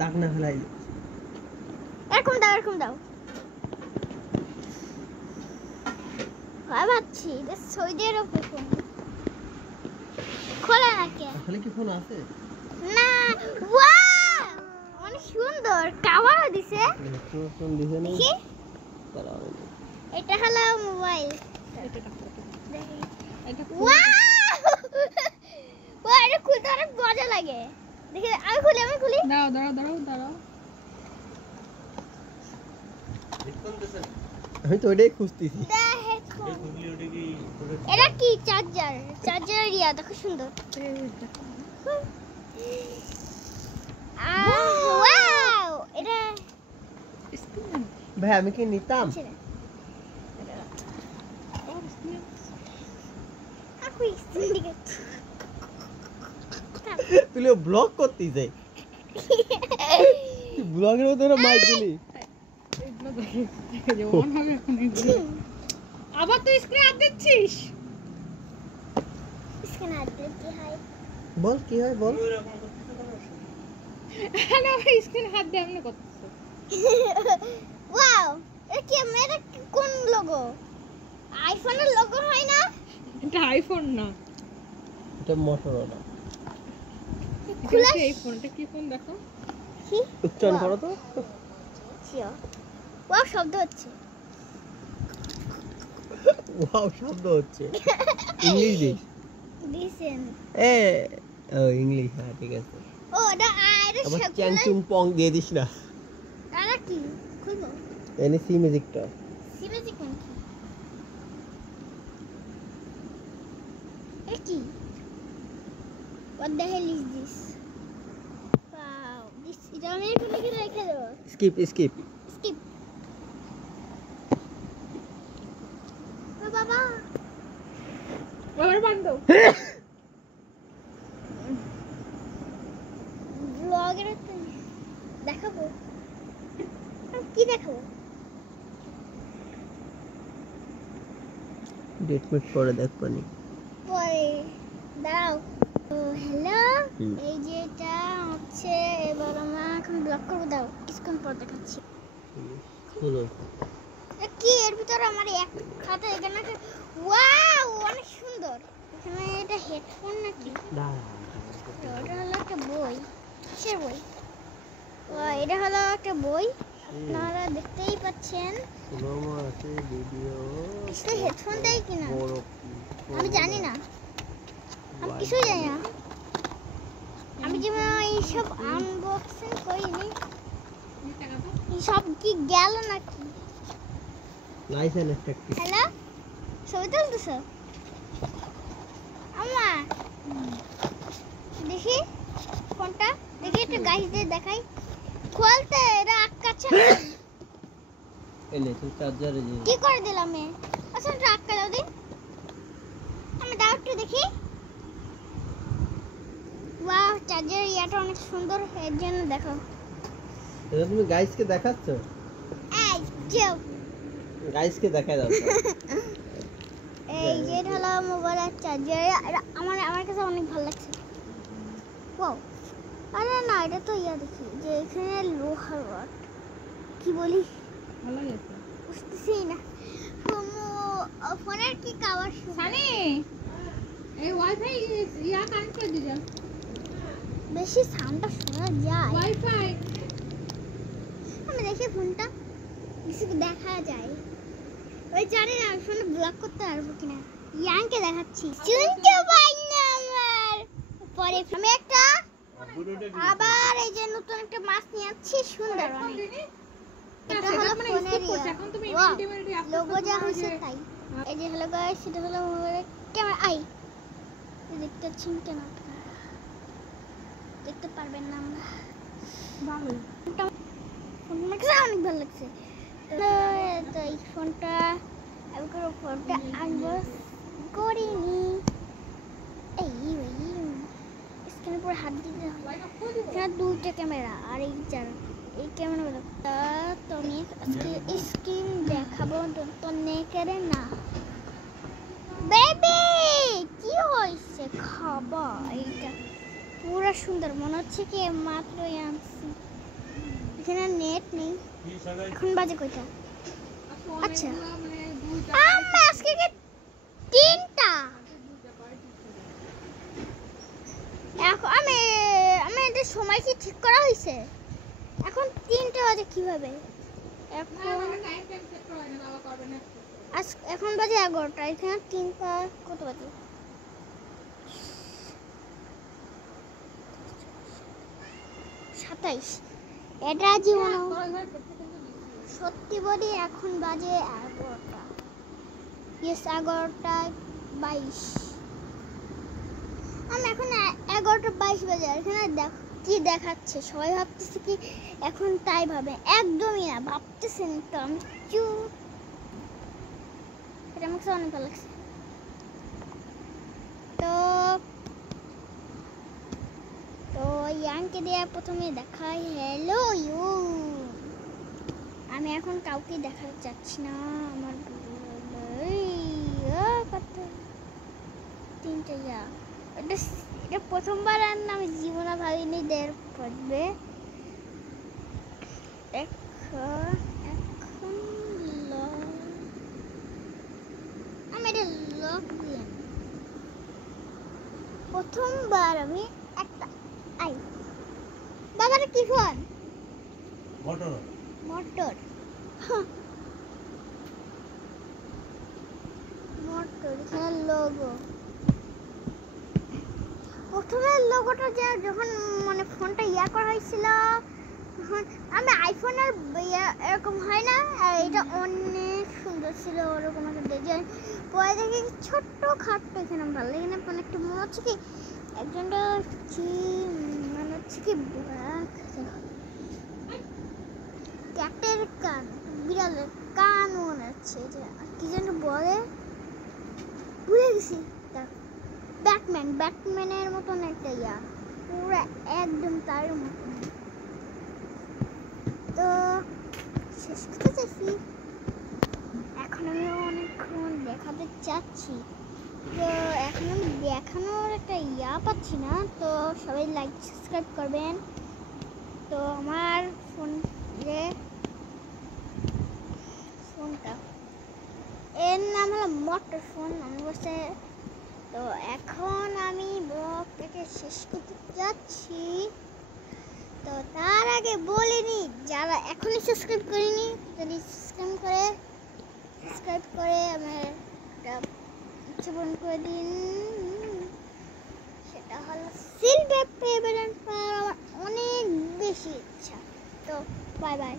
দাগ না ফেলাই। এরকম দাও ভাবছি এটা সৌদির উপরে ফোন খোলা নাকি আসলে কি ফোন আছে না ওয়াও অনেক সুন্দর কভার দিছে ফোন দিছে না কি দাঁড়াও এটা হলো মোবাইল এটা ওয়াও ওয়াও এটা খুলতে অনেক মজা লাগে দেখি আমি খুলি দাঁড়াও আমি তো ওইটাই খুঁজতেছি এটা কি চার্জার ইয়া দেখো সুন্দর ওয়াও এটা ভাই আমি কি নিতাম তুই ব্লগ করতেই যাই ব্লগের মধ্যে না মাইক দিলি আবার তুই স্ক্রিন হাত দিচ্ছিস বল কি হয় বল হ্যালো স্ক্রিন হাত দিয়ে এমনি করতেছ ওয়াও এটা কি মেরা কোন লোগো আইফোনের লোগো হয় না এটা আইফোন না এটা মোটরোলা খোলা এই ফোনটা কি ফোন দেখো কি উচ্চারণ করো তো শিও ওয়াও শব্দ হচ্ছে ওয়াও শব্দ হচ্ছে ইংলিশ দিস দিছেন এ ও ইংলিশ হ্যাঁ ঠিক আছে ও এটা আইরে আবার শব্দ চ্যাং চুং পং দিয়ে দিস না এটা কি খুলবো এনে সি মিউজিকটা সিমেজি কোন কি এটা কি what the hell is this wow this এটা আমি এখানে কি রেখে দেব স্কিপ skip ও বাবা আবার বন্ধ ব্লগের তো দেখাবো কি দেখাবো ডেট মিট করে দেখবানি পরে দাও ও হ্যালো এই যে এটা হচ্ছে এবার আমরা এখন ব্লগ করবো দাও কিছুক্ষণ পর দেখাচ্ছি হলো কি এর ভিতরে আমার এক খাতা এখানে ওয়াও অনেক সুন্দর এখানে এটা হেডফোন নাকি এটা হলো একটা বই কিসের বই ও এটা হলো একটা বই আপনারা দেখতেই পাচ্ছেন সিনেমা আছে ভিডিও এটা হেডফোন দেয় কিনা বড় আমি জানি না আমি কিছুই জানি না আমি যেমন এইসব আনবক্সিং করিনি সব কি গেল নাকি লাইসেন্স একটা কি হ্যালো ছবি তুলতেছ আম্মা দেখি ফোনটা দেখি একটু গাইজদের দেখাই খুলতে রাখ কাছে এনে তুই চার্জারে যে কি করে দিলাম আচ্ছা রাখ কালো দি আমি দাও একটু দেখি ওয়াও চার্জার ইয়াটা অনেক সুন্দর এর জন্য দেখো এটা তুমি গাইসকে দেখাচ্ছ এই যাও গাইসকে দেখাই দাও এই যে হলো মোবাইলের চার্জার আমার কাছে অনেক ভালো লাগছে ওয়াও আরে না এটা তো ইয়া দেখি যে এখানে লোহার রড কি বলি ভালো গেছে বুঝতেছি না ফোনের কি কাভার সানি এই ওয়াইফাই ইয়া কানেক্ট করে দিও বেশি সাউন্ডটা শোনা যায় ওয়াইফাই আমি দেখি ফোনটা কিছু দেখা যায় ওই জানি না ফোনে ব্লক করতে পারবো কিনা ইয়াংকে দেখাচ্ছি শুনতে পাই না আমার পরে আমি একটা আবার এই যে নতুন একটা মাছ নিয়ে আসছি সুন্দর অনেক এটা হলো ফোনের এখন তুমি লোগো যা হয়েছে তাই এই যে হলো গাইস সেটা হলো মোবাইলের ক্যামেরা আই দেখতে পাচ্ছেন কেন দেখতে পারবেন না আমরা ভালো ফোনটা অনেক ভালো লাগছে তো এই ফোনটা আমি কোনো ফোনটা আনবক্স করিনি এই স্ক্রিনের উপর হাত দিতে হবে এখানে দুইটা ক্যামেরা আর এই ক্যামেরা তো আমি আজকে স্ক্রিন দেখাবো তো নেকেরে না বেবি কি হয়েছে খাবার এইটা পুরো সুন্দর মনে হচ্ছে কি মাত্রই আনছি এখানে নেট নেই। এখন বাজে কয়টা? আচ্ছা মানে দুইটা আমি আজকে কি 3টা। এখন আমি আমি এদের সময় কি ঠিক করা হয়েছে? এখন 3টা বাজে কিভাবে? এখন টাইম সেট করা হয় না, বাবা করবে না। এখন বাজে 11টা। এখানে 3টা কত বাজে? 27। এটা জীবন সত্যি বলি এখন বাজে 11টা। ইয়েস 11টা 22। আমি এখন 11টা 22 বাজে। আর এখানে দেখ কি দেখাচ্ছে, সবাই ভাবতেছে কি এখন তাই ভাবে? একদমই না, ভাবতেছেন তো আমি চুপ। এটা আমাকে অনেক ভালো লাগছে। তো তো ইয়াংকে দিয়ে প্রথমে দেখাই হ্যালো ইউ। আমি এখন কাউকে দেখাতে চাচ্ছি না। আমার কত 3টা ইয়া। এটা প্রথমবার আর না, আমি জীবনে ভাবিনি দের পড়বে। দেখো এখন আমি এটা লক দিলাম। প্রথমবার আমি একটা আই বাবার কি ফোন মোটর মোটর মোটর এখানে লোগো। প্রথমে লোগোটা যখন মানে ফোনটা ইয়া করা হয়েছিল তখন আমি আইফোনের এরকম হয় না, আর এটা অনেক সুন্দর ছিল ওরকম একটা ডিজাইন। পরে দেখি ছোট্ট খাট্ট এখানে ভালো লাগে না। অনেকটা মনে হচ্ছে কি একজনটা মনে হচ্ছে কি ক্যাটের কান, বিড়ালের কান মনে হচ্ছে। কি যেন বলে ভুলে গেছি। ব্যাটম্যানের মতন একটা ইয়া, পুরো একদম তার মতন। তো শেষ করতে চাইছি। এখন আমি অনেকক্ষণ দেখাতে চাচ্ছি, তো এখন আমি দেখানোর একটা ইয়া পাচ্ছি না। তো সবাই লাইক সাবস্ক্রাইব করবেন। তো আমার ফোনটা এর নাম হলো মোটর ফোন আমার কাছে। তো এখন আমি ব্লগটাকে শেষ করতে যাচ্ছি। তো তার আগে বলিনি, যারা এখনই সাবস্ক্রাইব করেনি যদি সাবস্ক্রাইব করে আমার ইচ্ছে পূরণ করে দিন। সেটা হলো সিলভার পেপার আমার অনেক বেশি ইচ্ছা। তো বাই বাই।